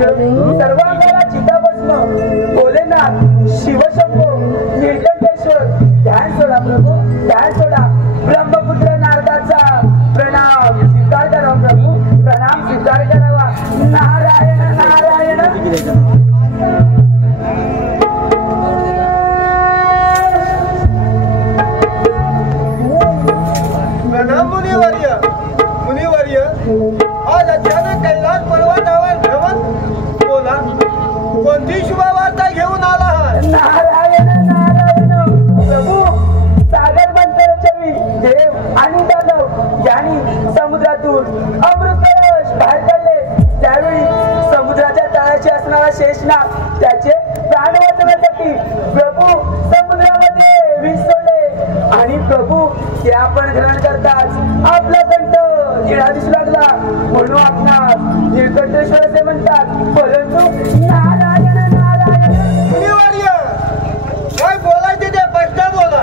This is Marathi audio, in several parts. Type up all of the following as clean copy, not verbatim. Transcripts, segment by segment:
सर्वांगाला चिताभस्म भोलेनाथ शिवशंभो नीलकंठेश्वर ध्यान सोडा प्रभू ध्यान सोडा ब्रह्मपुत्र नारदाचा प्रणाम स्वीकार करा प्रभू प्रणाम स्वीकार करावा नारायण नारायण मुनिवर्य आज अचानक कैलास पर्वतावर भ्रमण बोला कोणती शुभवार्ता घेऊन आला आहात? नारायण नारायण प्रभू सागर मंथनाच्या देव आणि दानव यांनी समुद्रातून अमृतकलश बाहेर काढले त्यावेळी समुद्राच्या तळाशी असणारा शेषनाग त्याचे प्राण वाचवण्यासाठी प्रभू समुद्रामध्ये वीज सोडले आणि प्रभू ते आपण ग्रहण करताच आपला कंठ निळा दिसू लागला म्हणून आपणास नीलकंठेश्वर असे म्हणतात परंतु नारायण नारायण मुनिवर्य काय बोलायचे ते स्पष्ट बोला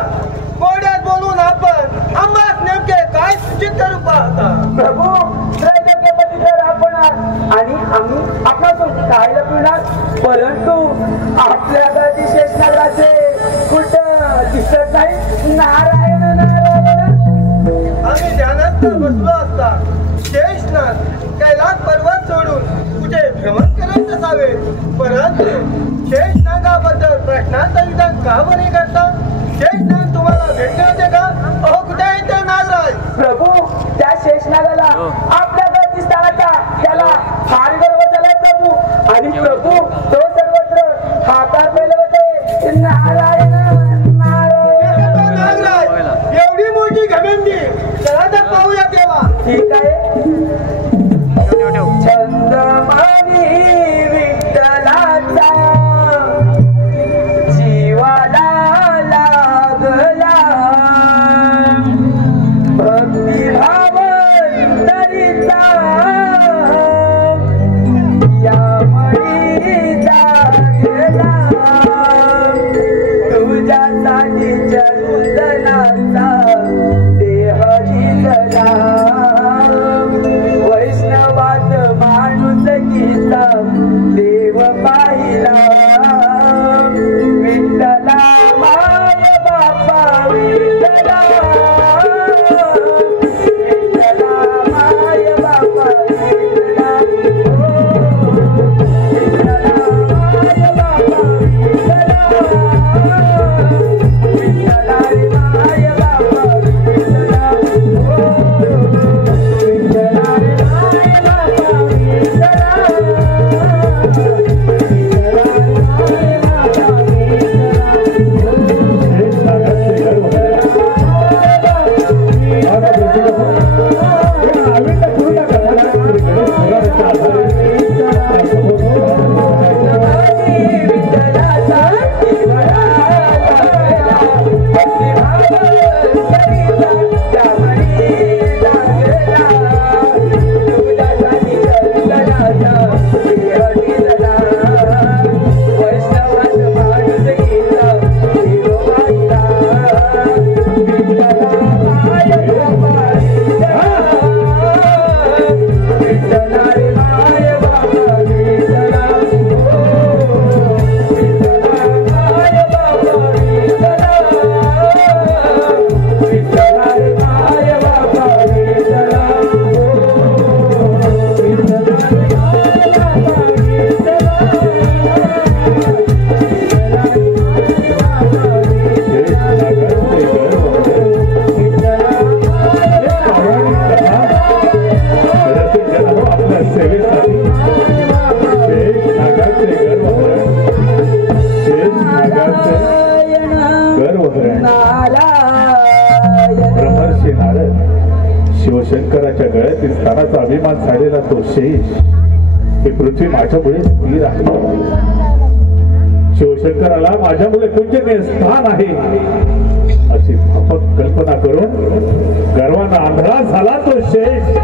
कोड्यात बोलून आपण आम्हाला नेमके काय सूचित करू पाहता? प्रभू त्रैलोक्यपती तर आपण आणि आम्ही आपणासून खायला पिणार परंतु आपल्या गळती शेषनागाचे कुठं दिसत नाही नारायण नारायण आम्ही ध्यानात बसलो असता शेषनाग कैलास पर्वत सोडून कुठे भ्रमण करत असावे परंतु शेषनागाबद्दल प्रश्नांचं विधान का बरे करता? शेषनाग तुम्हाला भेटले होते का? अहो कुठे आहे ते नागराज? प्रभू त्या शेषनागाला आपल्या गळती स्थानाचा त्याला फार गर्व झालाय प्रभू आणि प्रभू तो सर्वत्र हातात मिळवते नारायण नारायण नागराज एवढी मोठी घमेंडी चला तर पाहूया तेव्हा. ठीक आहे छंदमानी विठ्ठलाचा जीवाला लागला भक्तिभाव तरीचा यामुळे जागला तुझ्यासाठी चंदनाचा देह जिजला वैष्णवात माणूस गीता देव पाहिला विठ्ठला माय बापा विठ्ठला विठ्ठला माय बापा विठ्ठला विठ्ठला माय बापा विठ्ठला विठ्ठला माय बापा विठ्ठला ब्रह्मर्षी नारद शिवशंकराच्या गळ्यातील स्थानाचा अभिमान झालेला तो शेष ही पृथ्वी माझ्यामुळे स्थिर आहे शिवशंकराला माझ्यामुळे पूजनीय स्थान आहे अशी कल्पना करून गर्वाने आंधळा झाला तो शेष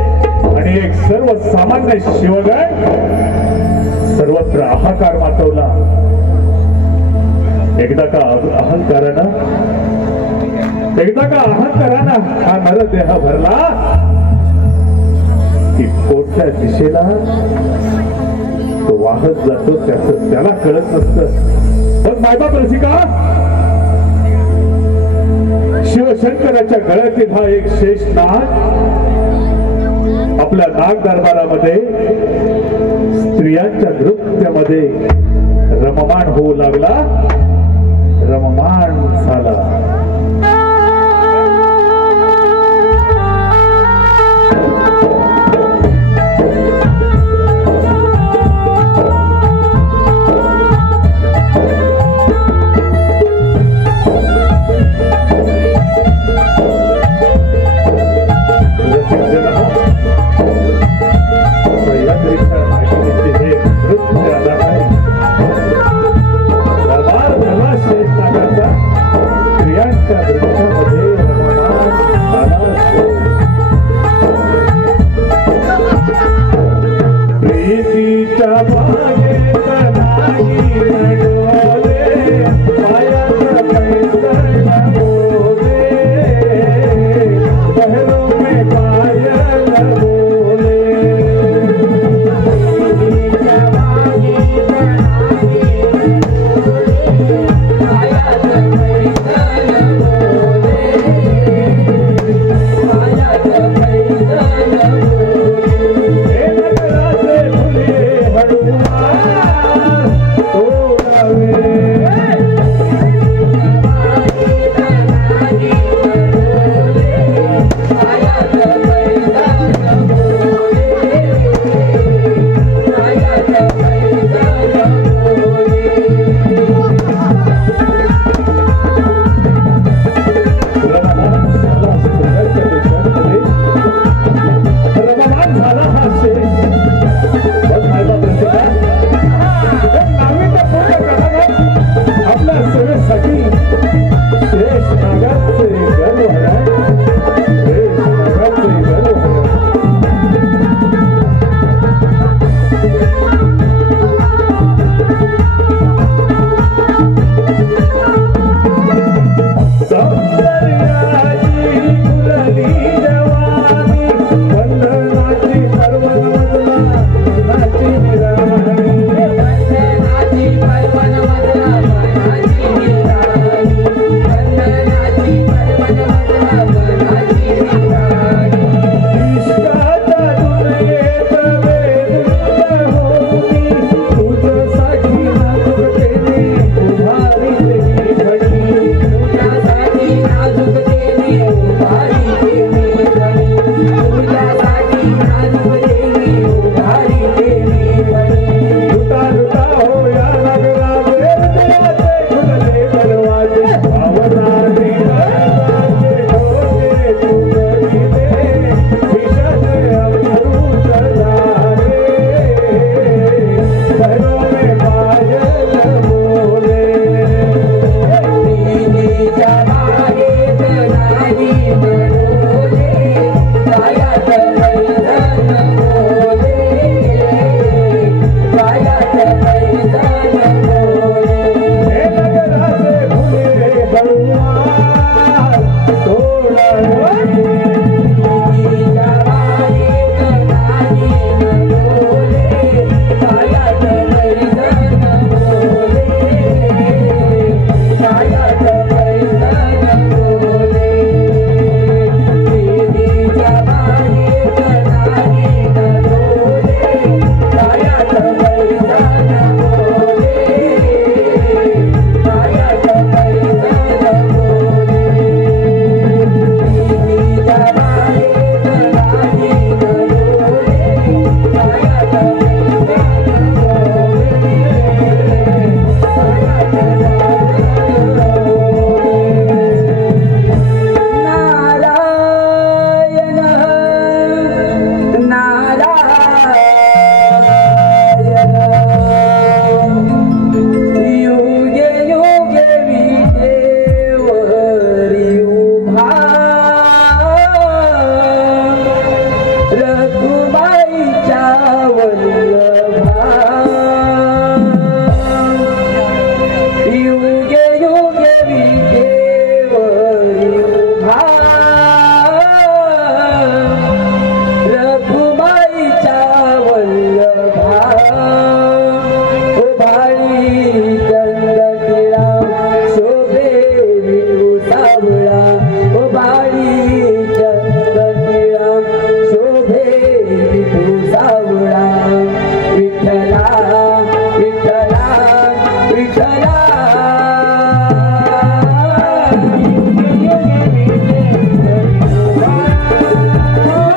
आणि एक सर्वसामान्य शिवगण सर्वत्र हाहाकार मातवला एकदा का अहंकारानं हा नरदेह भरला की कोणत्या दिशेला तो वाहत जातो त्याला कळत नसतं. पण मायबाप रसिका, शिवशंकराच्या गळ्यातील हा एक शेष नाग आपल्या नाग दरबारामध्ये स्त्रियांच्या नृत्यामध्ये रममाण होऊ लागला, रममाण झाला.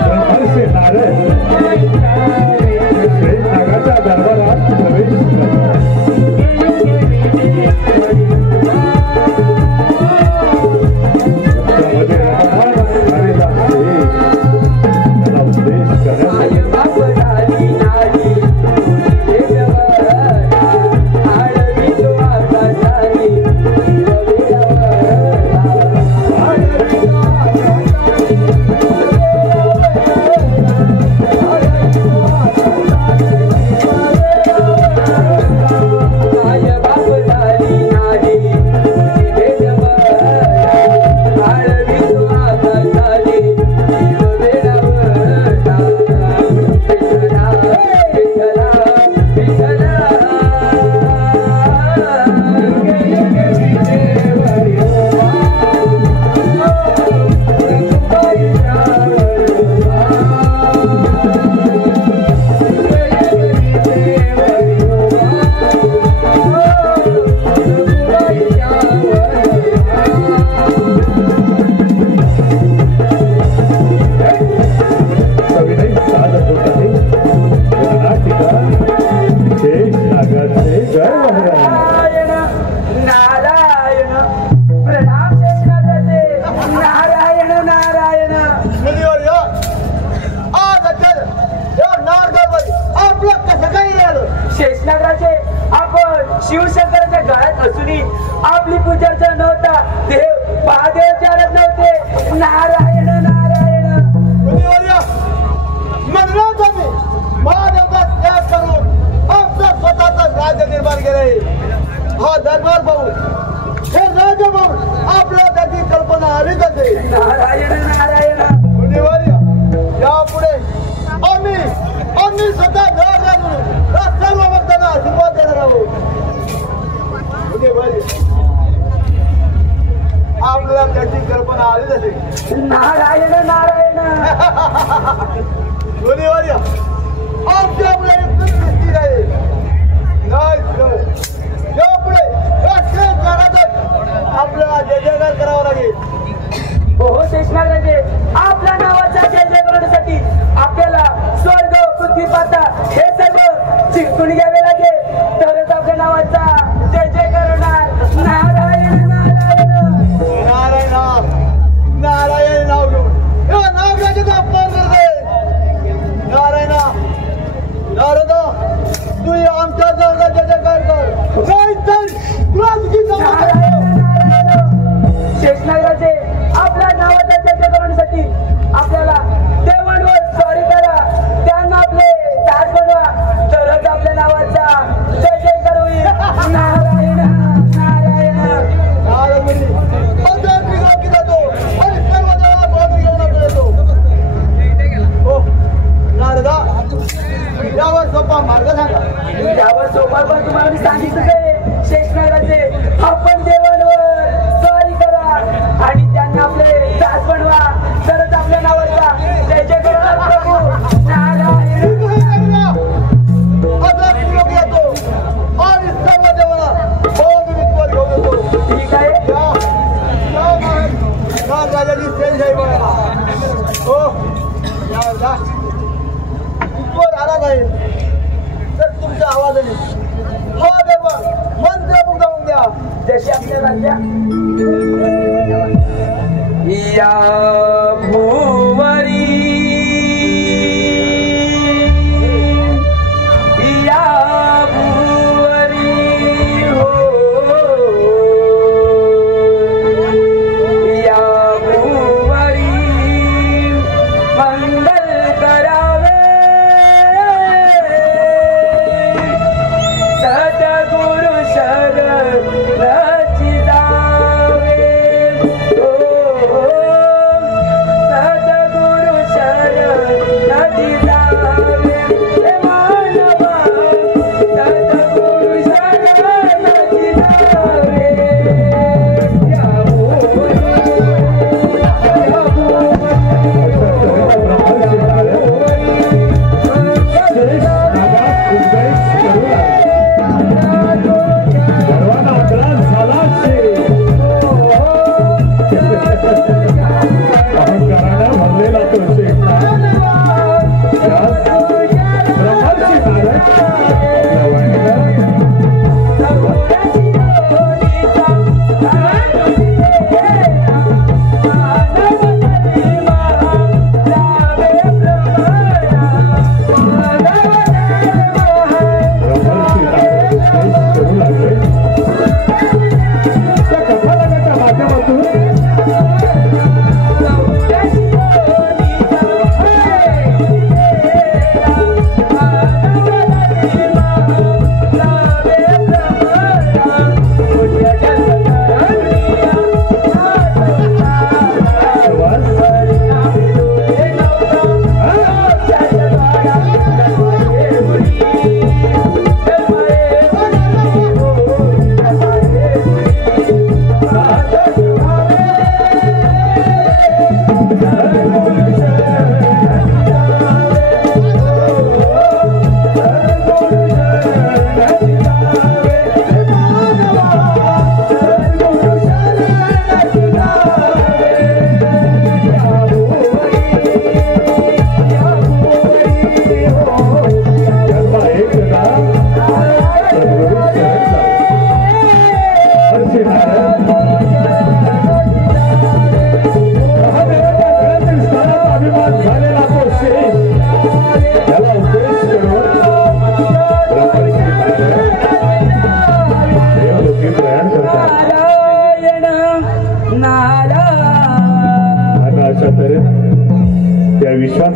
ब्रह्मर्षी नारद शेषनागाच्या दरबारात प्रवेश करतात. त्यामध्ये राहणारा हरिदास शेष त्याला उपदेश करण्यासाठी शिवशंकराच्या गळ्यात असूनही आपली पूजार्चा नव्हता. देव महादेव चालत नव्हते. नारायण नारायण महादेवचा त्याग करून आमचं स्वतःच राज्य निर्माण केलंय. हा दरबार पाहून हे राज्य पाहून आपल्याला त्याची कल्पना आली जाते. नारायण नारायण यापुढे आम्ही स्वतः सर्व भक्तांना आशीर्वाद देणार आहोत. आपल्याला त्याची कल्पना आली जाते. नारायण नारायण आमच्यामुळे स्थिर आहे. यापुढे आपल्याला जय जयकार करावा लागेल. हो शेषनागराजे, आपल्या नावाचा जय जय करण्यासाठी आपल्याला स्वर्ग पृथ्वी पाताळ हे सर्व जिंकून घ्यावे लागेल. तरच आपल्या नावाचा जय जय करणार. नारायण नारायण नारायण नाव घेऊन नागराजाचा अपमान करते. नारायणा नारदा तू आमच्या जगाचा जयकार कर. शेषनागराजे, आपल्या नावाचा जय जय करण्यासाठी आपल्याला देवांवर स्वारी करा. त्यांना आपले दास बनवा. तरच आपल्या नावाचा जय जय होईल. नारायण नारायण यावर सोपा मार्ग सांगा. यावर सोपा पण तुम्हाला मी सांगितलं आहे शेषनागराजे. आपण देवांवर स्वारी करा आणि त्यांना आपले दास बनवा. तरच आपल्या नावाचा जय जय करणार प्रभू. नारायण आणि सर्व देवाला घेऊन येतो. ठीक आहे. राजाची सेनशाही बघा. हो आला नाही तर तुमच्या आवाजाने हा देव मंत्रमुग्ध होऊन द्या. जशी आपल्या राज्या या भूवरी हो या भूवरी मंगल करावे सद्गुरु शरण रचिता.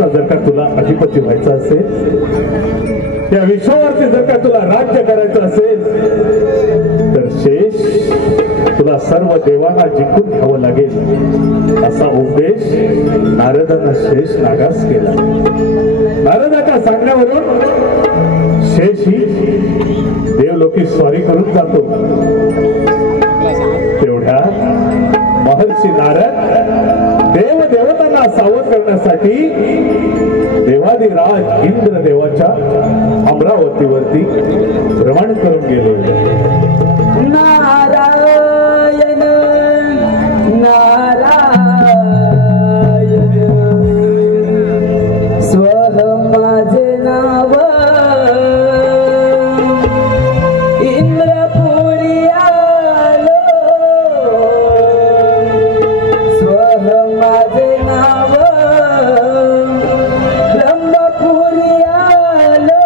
जर का तुला अधिपती व्हायचं असेल, या विश्वावरती जर का तुला राज्य करायचं असेल, तर शेष तुला सर्व देवांना जिंकून घ्यावं लागेल, असा उपदेश नारदांना शेष नागास केला. नारदाच्या सांगण्यावरून शेष ही देवलोकी स्वारी करून जातो. तेवढ्या महर्षी नारद देवदेवतांना सावध करण्यासाठी देवादिराज इंद्रदेवाच्या अमरावतीवरती भ्रमण करून गेले. नारायण नारायण स्वह माझे नाव इंद्रपुरी आलो, स्वह माझे नाव ब्रह्मपुरी आलो,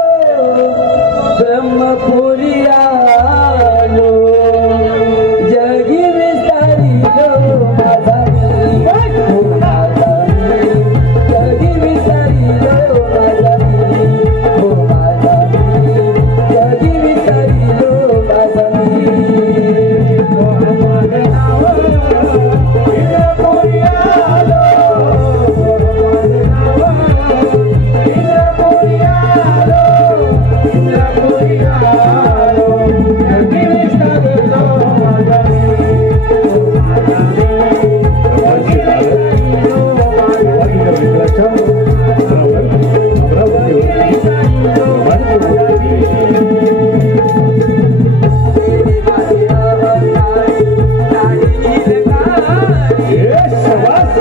ब्रह्मपुरी आलो, जगी विस्तारिलो माझा मी, हो माझा मी, जगी विस्तारिलो माझा मी, हो माझा मी, जगी विस्तारिलो माझा मी. माझे नाव इंद्रपुरी आलो, माझे नाव इंद्रपुरी आलो, इंद्रपुरी आलो, जगी विस्तारिलो माझा मी, हो माझा मी, महर्षी नारद देवादिच्या मित्राच्या अमरावतीवरती भ्रमण करून गेले. शाबास.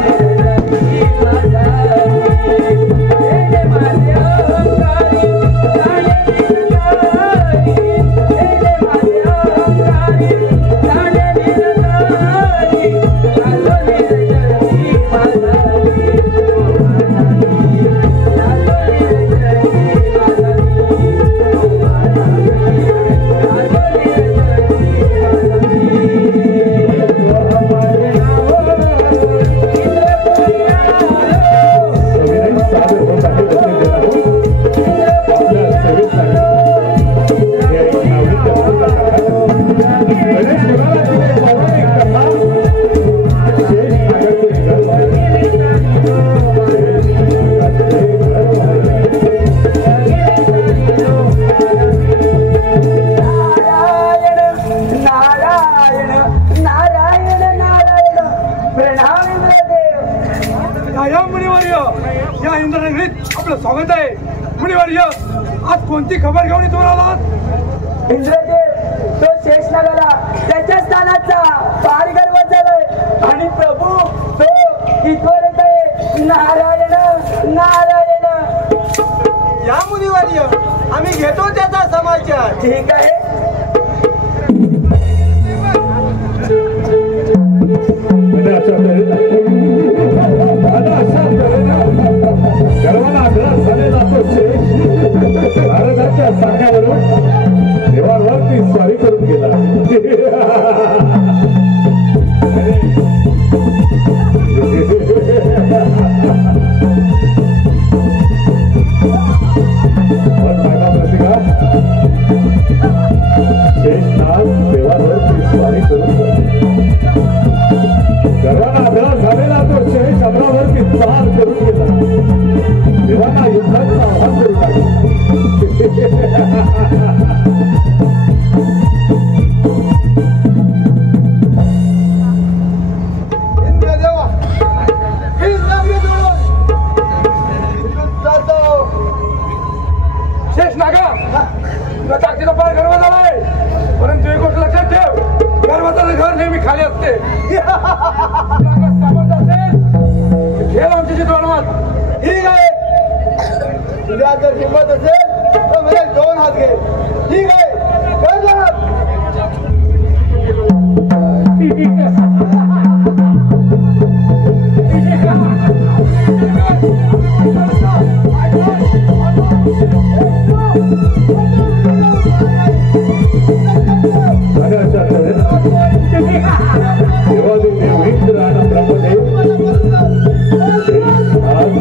सविनय सादर होत आहे आपल्या सेवेसाठी हे एक नाविक गणेश विभागातील पौराणिक कथा शेष नागाचे घर बांधले. शेष नागाचे घर बांधले. नारायण नारायण नारायण प्रणाम इंद्रदेव. या मुनिवर्य, या इंद्रनगरीत आपलं स्वागत आहे. मुनिवर्य, आज कोणती खबर घेऊन इथून आलात? इंद्रदेव, तो शेषनागाला त्याच्या स्थानाचा फार गर्व झालाय आणि प्रभू तो इथवर येत आहे. नारायण नारायण. या मुनिवर्य, आम्ही घेतो त्याचा समाचार. ठीक आहे. आणि अशा तऱ्हेनं गर्वाला आग्रह झालेला तो शेष नारदाच्या सांगण्यावरून देवावरती स्वारी करून गेला. शेषनाग देवावरती स्वारी करून गर्वाला आग्रह झालेला तो शेष अमरावरती चाल करून गेला. देवांना युद्धाचं आव्हान करू लागला. इंद्रदेवा, ही नगरी सोडून जातो. शेष नागा, तुला ताकदीचा फार गर्व झालाय, परंतु एक गोष्ट लक्षात ठेव, गर्वाचं घर नेहमी खाली असते. सामर्थ्य असेल खेळ आमची चित्रवणात. ठीक आहे, तुझ्या जर हिंमत असेल तर मला 2 हात घे. ठीक आहे, कर जरा. देवादेव इंद्र आणि ब्रह्मदेव शेष नाग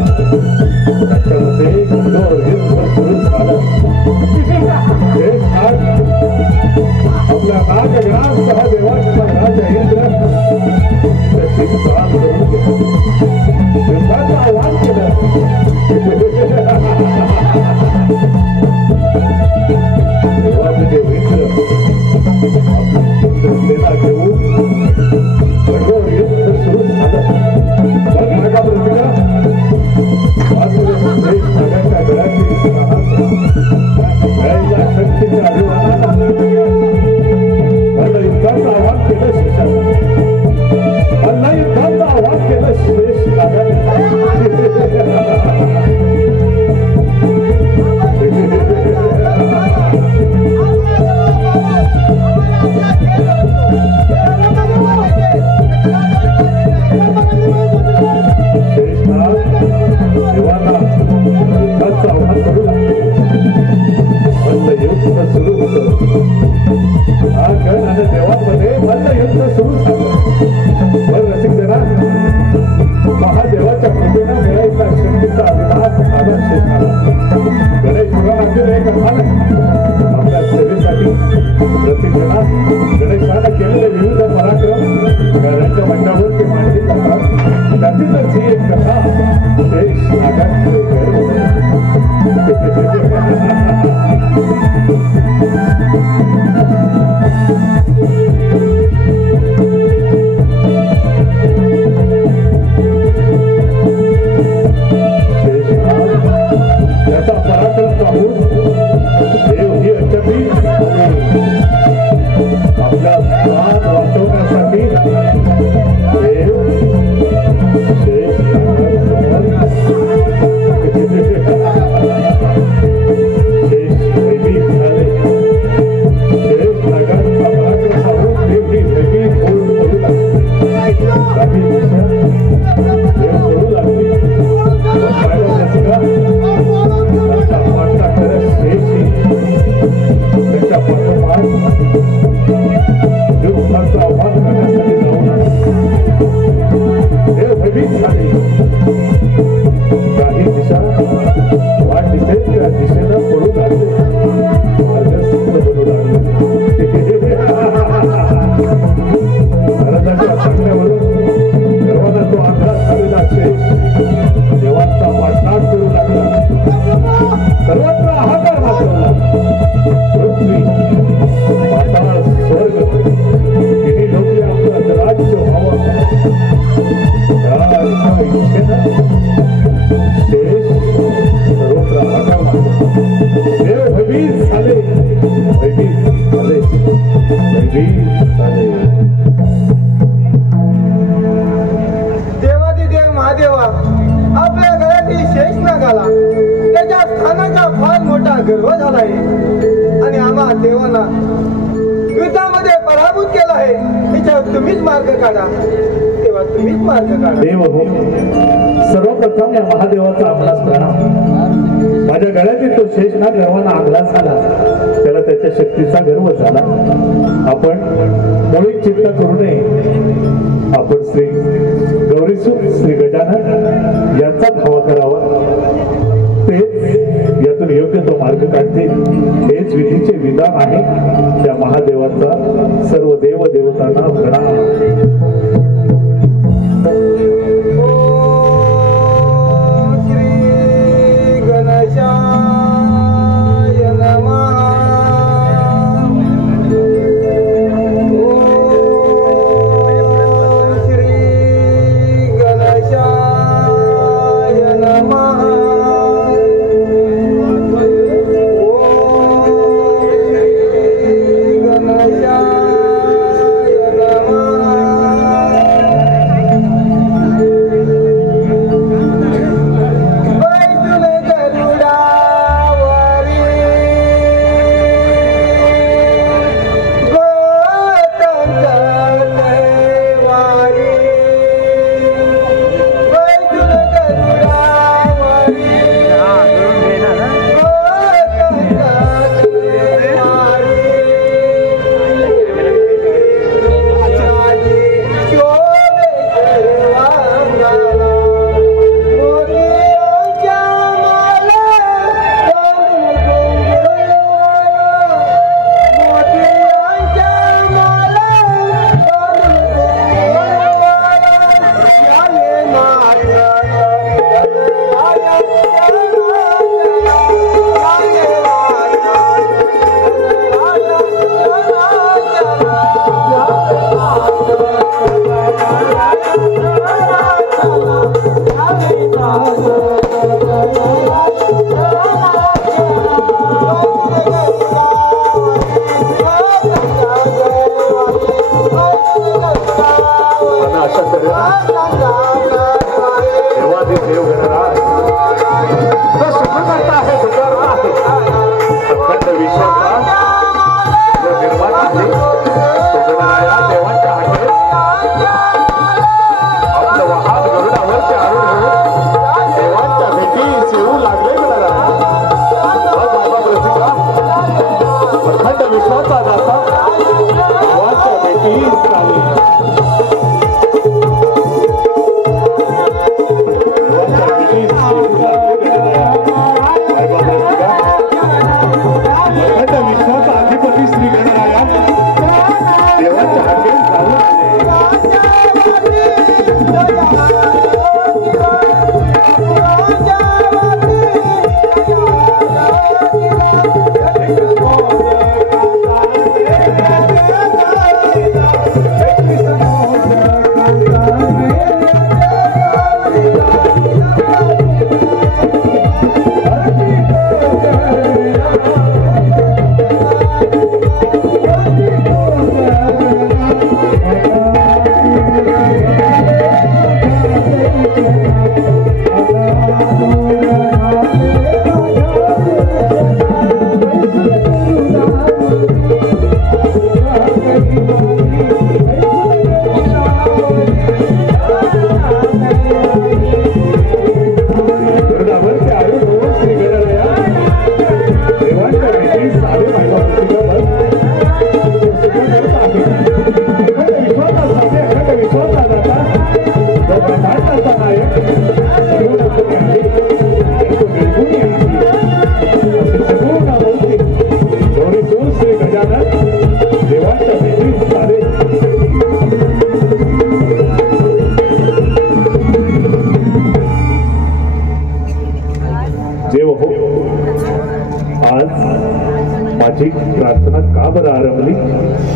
देवेंद्र आपली सेना घेऊन कठोर युद्ध सुरू झालं. लग्न का प्रतिका मात्र देश नागाच्या गळ्यातील गळ्याच्या शक्तीच्या अभिमानाला मला युद्धाचं आव्हान केलं शेषानं. मला युद्धाचं आव्हान केलं शेष नागाने. देवांना युद्धाचं आव्हान करू लागले. मल्ल युद्ध सुरू होतं. हा गण आणि देवांमध्ये मल्ल युद्ध सुरू झालं. पण रसिक जरा महादेवाच्या कृपेनं मिळायचा शक्तीचा अभिमान झाला शेखाला. गणेश पुराणातील एक कथान आपल्या सेवेसाठी रसिक जरा गणेशानं केलेले विविध पराक्रम या रंगमंचावर ते मांडले जातात. त्यातीलच ही एक कथा शेष नागांकडे त्याचा पराक्रम पाहून देव ही अचंबी आपल्या प्राण वाचवण्यासाठी देव शेष भयभीत झाले. शेष नागांचा पराक्रम पाहून देव ही भयभीत होऊन पडू लागली. काही देव पडू लागली. त्यांच्या पाठोपाठ युद्धाचं आव्हान करण्यासाठी जाऊन देव भयभीत झाले. काही दिशा वाट दिसेल त्या दिशेनं पडू लागले. मार्गस्थ बनू लागले. महाराजांच्या सांगण्यावरून सर्वांना तो आघात झालेला शेष देवांचा पाठलाग करू लागला. सर्वत्र हाहाकार माजवला. पृथ्वी पाताळ स्वर्ग तिन्ही लोके आपलं राज्य व्हावं त्या इच्छेनं शेष सर्वत्र हाहाकार माजवला. देव भयभीत झाले. भयभीत झाले. भयभीत झाले. देवादिदेव महादेवा आपल्या घरातील शेष नागाला त्याच्या स्थानाचा फार मोठा गर्व झाला आहे आणि आम्हा देवांना युद्धामध्ये पराभूत केला आहे. याच्यावर तुम्हीच मार्ग काढा तेव्हा तुम्हीच मार्ग काढा. देव हो, सर्वप्रथम या महादेवाचा आपणास प्रणाम. माझ्या गळ्यातील तो शेषनाग गर्वाना आगला झाला. त्याला त्याच्या शक्तीचा गर्व झाला. आपण मोहित चिंता करू नये. आपण श्री गौरीसूत श्री गजानन यांचा धावा करावा. तेच यातून योग्य तो मार्ग काढतील. हेच विधीचे विधान आहे. त्या महादेवाचा सर्व देव देवतांना प्रणाम. Namaha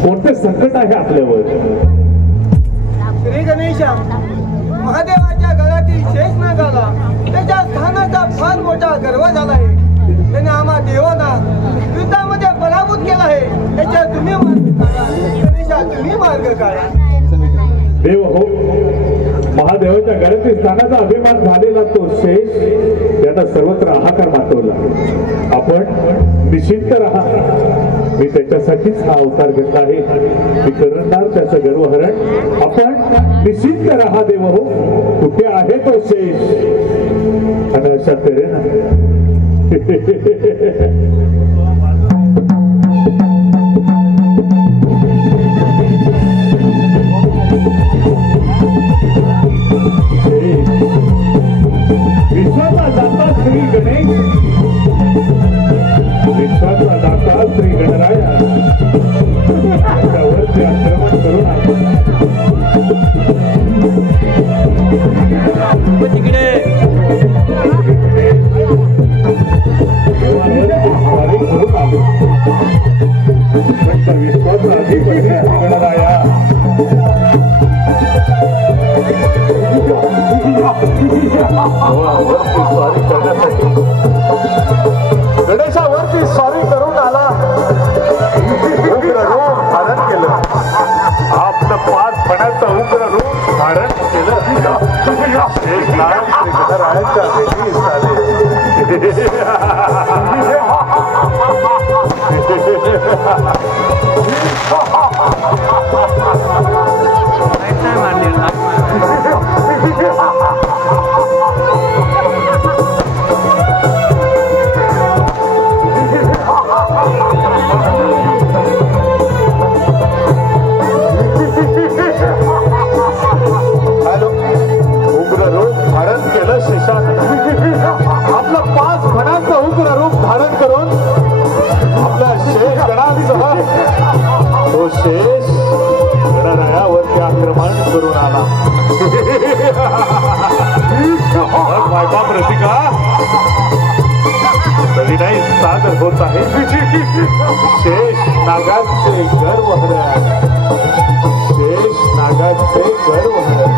कोणते संकट आहे आपल्यावर? श्री गणेशा, महादेवाच्या गळ्यातील शेष नागाला त्याच्या स्थानाचा फार मोठा गर्व झाला आहे. त्याने आम्हा देवांना युद्धामध्ये पराभूत केला आहे. त्याच्या तुम्ही मार्ग काढा गणेशा, तुम्ही मार्ग काढा. देव हो, महादेवाच्या गळ्यातील स्थानाचा अभिमान झालेला तो शेष त्यानं सर्वत्र हाहाकार मातवला. आपण निश्चिंत राहा, मी त्याच्यासाठीच हा अवतार घेतला आहे. मी करणार त्याचं गर्वहरण. आपण निश्चिंत राहा देव हो, कुठे आहे तो शेष? आणि अशा तऱ्हेनं विश्वाचा दाता श्री गणेश, विश्वाचा दाता श्री गणराया त्यावरती आक्रमण करून विश्वाचा अधिपती गणराया गणेशावरती स्वारी करून आला. उग्र रूप धारण केलं. आपलं 5 फण्याचं उग्र रूप धारण केलं. एक नारायण श्री गणरायांच्या भेटी झाले. उग्र रूप धारण केलं शेषानं. आपलं 5 फणांचं उग्र रूप धारण करून आपल्या शेष गणांसह तो शेष गणरायावरती आक्रमण करून आला. मायबाप रसिका, सविनय सादर होत आहे शेष नागाचे गर्वहरण. शेष नागाचे गर्वहरण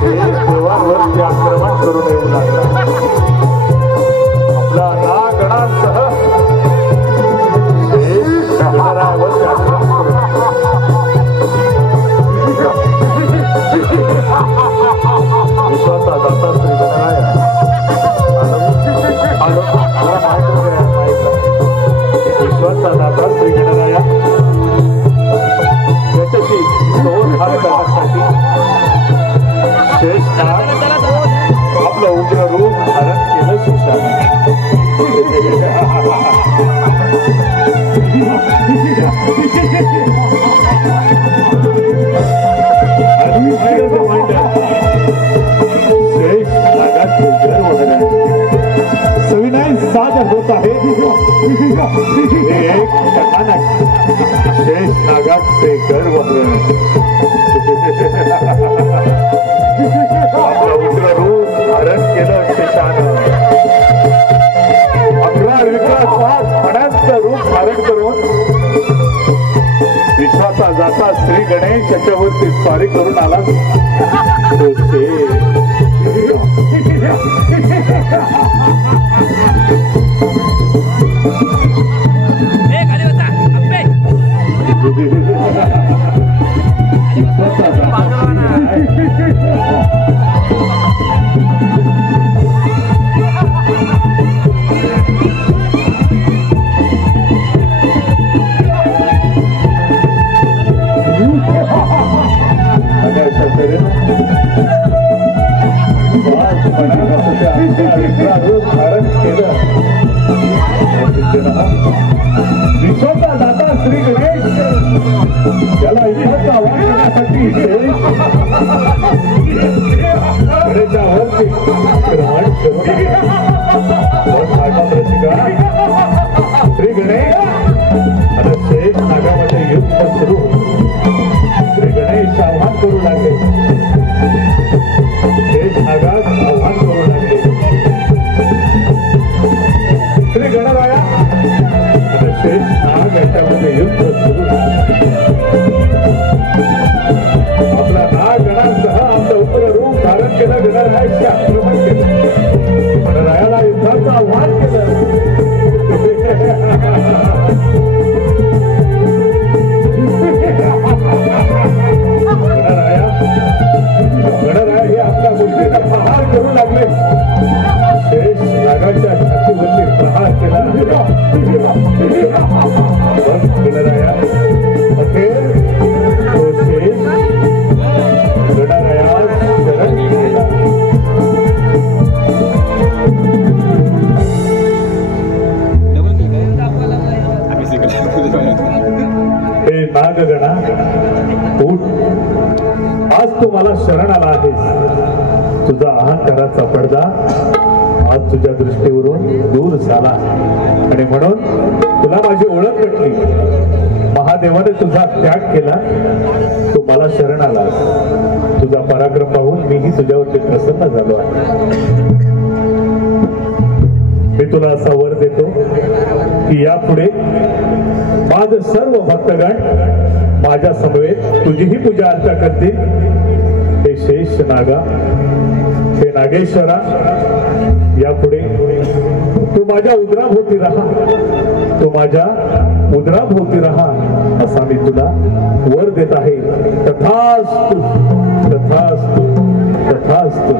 शेष देवांवरती आक्रमण करून येऊ लागला. आपला नागणांसह शेष गणरायावरती आक्रमण करून विश्वाचा दाता श्री गणराया विश्वाचा दाता श्री गणराया याच्याशी संहार करण्यासाठी शेष नाग आपलं उग्र रूप धारण केलं शेषानं. शेष नागाचे गर्वहरण सविनय सादर होत आहे. एक कथानक शेष नागाचे गर्वहरण. आपलं उग्र रूप धारण केलं शेषानं. 11 विक्रांत 5 फण्याचं रूप धारण करून विश्वाचा जाता श्री गणेश याच्यावरती स्वारी करून आला. तो धारण केलं. विश्वाचा दाता श्री गणेश त्याला युद्धाचा आवाज देण्यासाठी गणेशावरती आक्रमण करून श्री गणेश आता शेष नागामध्ये युद्ध सुरू. श्री गणेश आव्हान करू लागले. शेष नागात आव्हान करू लागले. श्री गणराया शेष नाग याच्यामध्ये युद्ध नागगणा उठ, आज तू मला शरण आला आहेस. तुझा अहंकाराचा पडदा आज तुझ्या दृष्टीवरून दूर झाला आणि म्हणून तुला माझी ओळख पटली. महादेवाने तुझा त्याग केला, तू मला शरण आला. तुझा पराक्रम पाहून मीही तुझ्यावरती प्रसन्न झालो आहे. मी तुला असा वर देतो की यापुढे माझे सर्व भक्तगण माझ्या समवेत तुझीही पूजा अर्चा करतील. हे शेष नागा, हे नागेश्वरा, यापुढे तू माझ्या उदराभोवती राहा, तू माझ्या उदराभोवती राहा असा मी तुला वर देत आहे. तथास्तु, तथास्तु, तथास्तु.